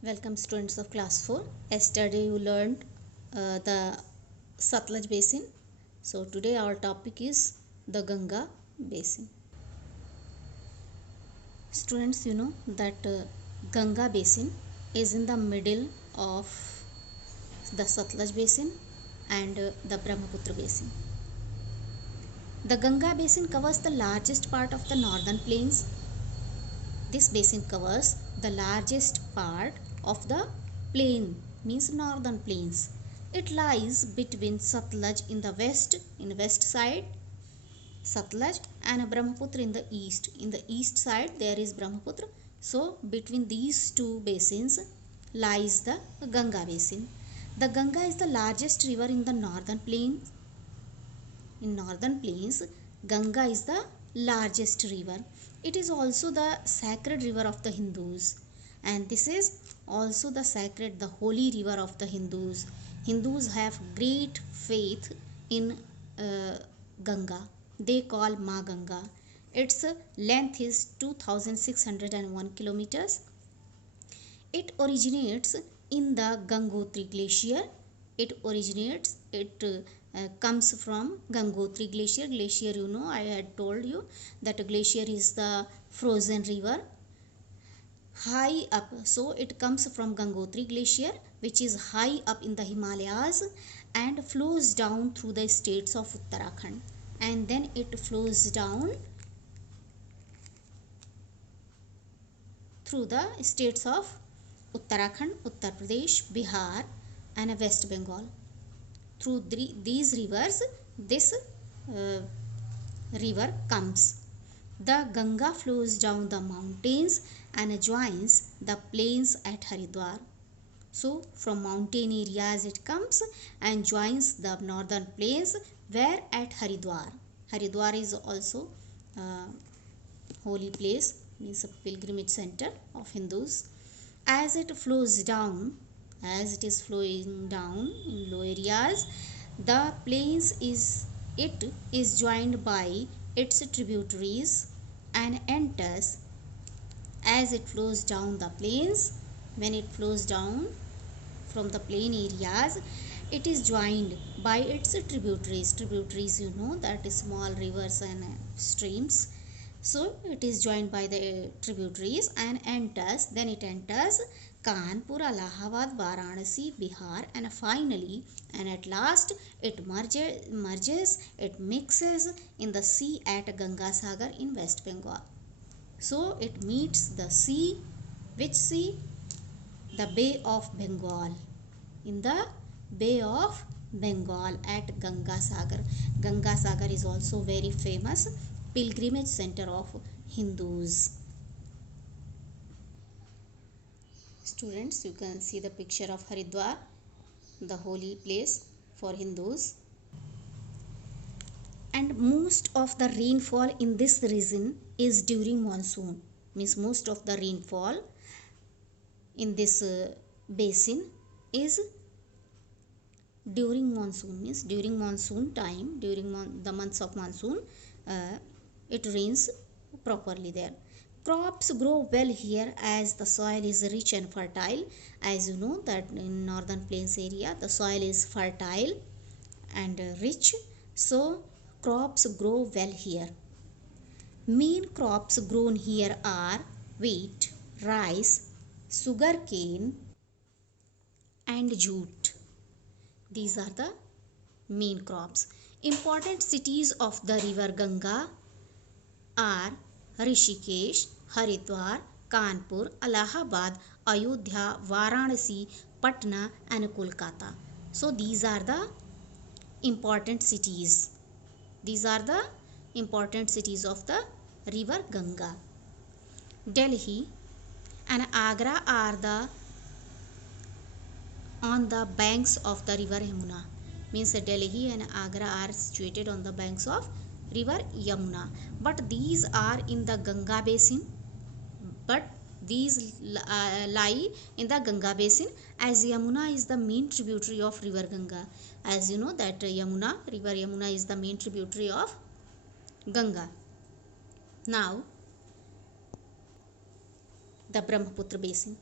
Welcome students of class 4. Yesterday you learned the Satluj basin. So today our topic is the Ganga basin. Students, you know that Ganga basin is in the middle of the Satluj basin and the Brahmaputra basin. The Ganga basin covers the largest part of the northern plains. This basin covers the largest part of the plain, means northern plains. It lies between Satluj in the west side, Satluj, and Brahmaputra in the east. In the east side there is Brahmaputra. So between these two basins lies the Ganga basin. The Ganga is the largest river in the northern plains. In northern plains, Ganga is the largest river. It is also the sacred river of the Hindus, and this is also the holy river of the Hindus. Hindus have great faith in Ganga. They call Ma Ganga. Its length is 2601 kilometers. It originates in the Gangotri glacier. It comes from Gangotri glacier. Glacier, you know, I had told you that a glacier is the frozen river high up. So it comes from Gangotri glacier, which is high up in the Himalayas and flows down through the states of Uttarakhand, and then it flows down through the states of Uttarakhand, Uttar Pradesh, Bihar, and West Bengal. Through these rivers, this river comes. The Ganga flows down the mountains and joins the plains at Haridwar. So from mountain areas it comes and joins the northern plains where at Haridwar. Haridwar is also holy place, means a pilgrimage center of Hindus. As it flows down, as it is flowing down in low areas, the plains is joined by its tributaries and enters. As it flows down the plains, when it flows down from the plain areas, it is joined by its tributaries, you know, that is small rivers and streams. So it is joined by the tributaries and enters Kanpur, Allahabad, Varanasi, Bihar, and finally and at last it it mixes in the sea at Ganga Sagar in West Bengal. So it meets the sea. Which sea? The Bay of Bengal. In the Bay of Bengal at Ganga Sagar. Ganga Sagar is also very famous pilgrimage center of Hindus. Students, you can see the picture of Haridwar, the holy place for Hindus. And most of the rainfall in this region is during monsoon, means most of the rainfall in this basin is during monsoon, means during monsoon time, during the months of monsoon, it rains properly there. Crops grow well here as the soil is rich and fertile. As you know that in northern plains area the soil is fertile and rich, so crops grow well here. Main crops grown here are wheat, rice, sugarcane, and jute. These are the main crops. Important cities of the river Ganga are Rishikesh, Haridwar, Kanpur, Allahabad, Ayodhya, Varanasi, Patna, and Kolkata. So these are the important cities. These are the important cities of the river Ganga. Delhi and Agra are on the banks of the river Yamuna. Means Delhi and Agra are situated on the banks of river Yamuna. But these are in the Ganga basin. Lie in the Ganga basin, as Yamuna is the main tributary of river Ganga. As you know that river Yamuna is the main tributary of Ganga. Now the Brahmaputra basin.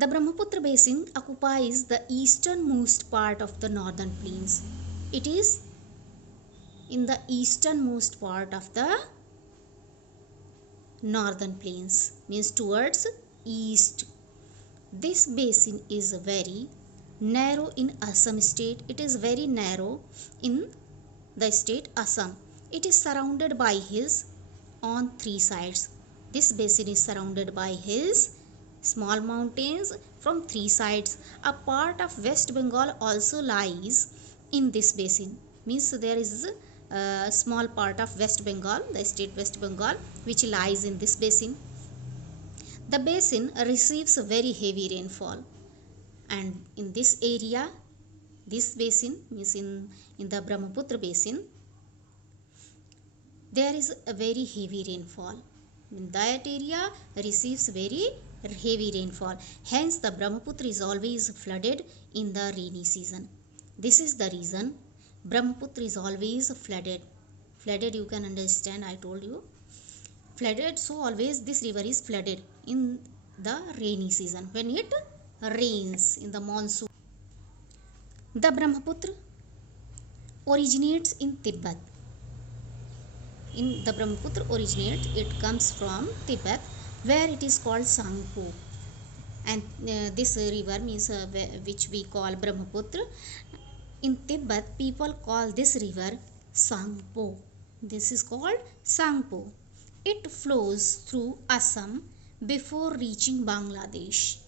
The Brahmaputra basin occupies the easternmost part of the northern plains. It is in the easternmost part of the northern plains, means towards east. This basin is very narrow in Assam state. It is very narrow in the state Assam. It is surrounded by hills on three sides. This basin is surrounded by hills, small mountains from three sides. A part of West Bengal also lies in this basin. Means there is a small part of West Bengal, the state West Bengal, which lies in this basin. The basin receives very heavy rainfall, and in this area, this basin means in the Brahmaputra basin, there is a very heavy rainfall. In that area receives very heavy rainfall. Hence, the Brahmaputra is always flooded in the rainy season. This is the reason Brahmaputra is always flooded. Flooded, you can understand, I told you. Flooded, so always this river is flooded in the rainy season when it rains in the monsoon. The Brahmaputra originates in Tibet. In the Brahmaputra originates, it comes from Tibet, where it is called Sangpo. And this river means which we call Brahmaputra. In Tibet, people call this river Sangpo. This is called Sangpo. It flows through Assam before reaching Bangladesh.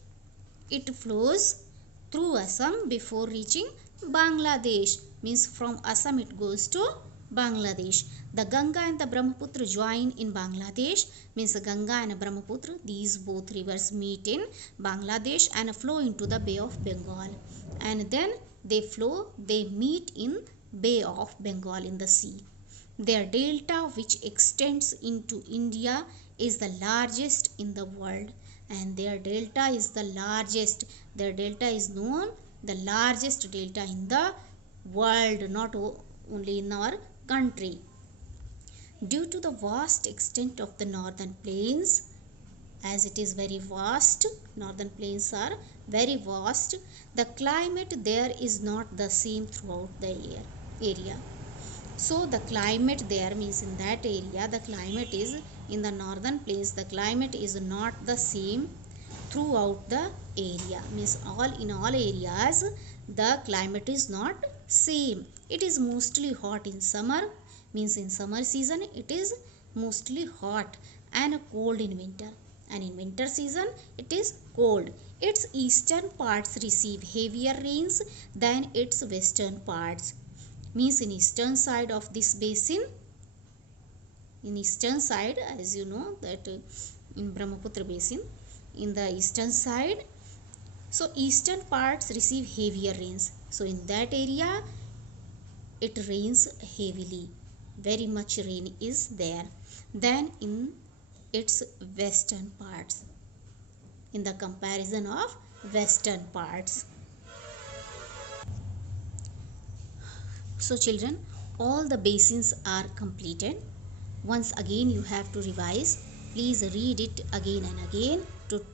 It flows through Assam before reaching Bangladesh. Means from Assam it goes to Bangladesh. The Ganga and the Brahmaputra join in Bangladesh. Means Ganga and Brahmaputra, these both rivers meet in Bangladesh and flow into the Bay of Bengal. And then they meet in Bay of Bengal in the sea. Their delta, which extends into India, is the largest in the world, and their delta is the largest. Their delta is known the largest delta in the world, not only in our country. Due to the vast extent of the northern plains, as it is very vast, northern plains are very vast, the climate there is not the same throughout the area. So the climate there means in that area, the climate is in the northern plains, the climate is not the same throughout the area. Means in all areas the climate is not same. It is mostly hot in summer, means in summer season it is mostly hot, and cold in winter, and in winter season it is cold. Its eastern parts receive heavier rains than its western parts. Means in eastern side of this basin, in eastern side, as you know that in Brahmaputra basin, in the eastern side, so eastern parts receive heavier rains. So in that area it rains heavily, very much rain is there than in its western parts, in the comparison of western parts. So children, all the basins are completed. Once again you have to revise. Please read it again and again to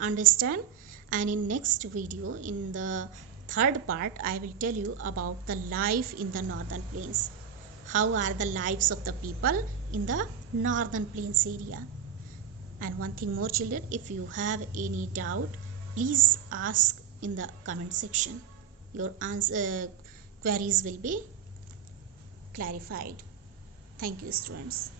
understand. And in next video, in the third part, I will tell you about the life in the northern plains. How are the lives of the people in the northern plains area. And one thing more children, if you have any doubt, please ask in the comment section. Your queries will be clarified. Thank you, students.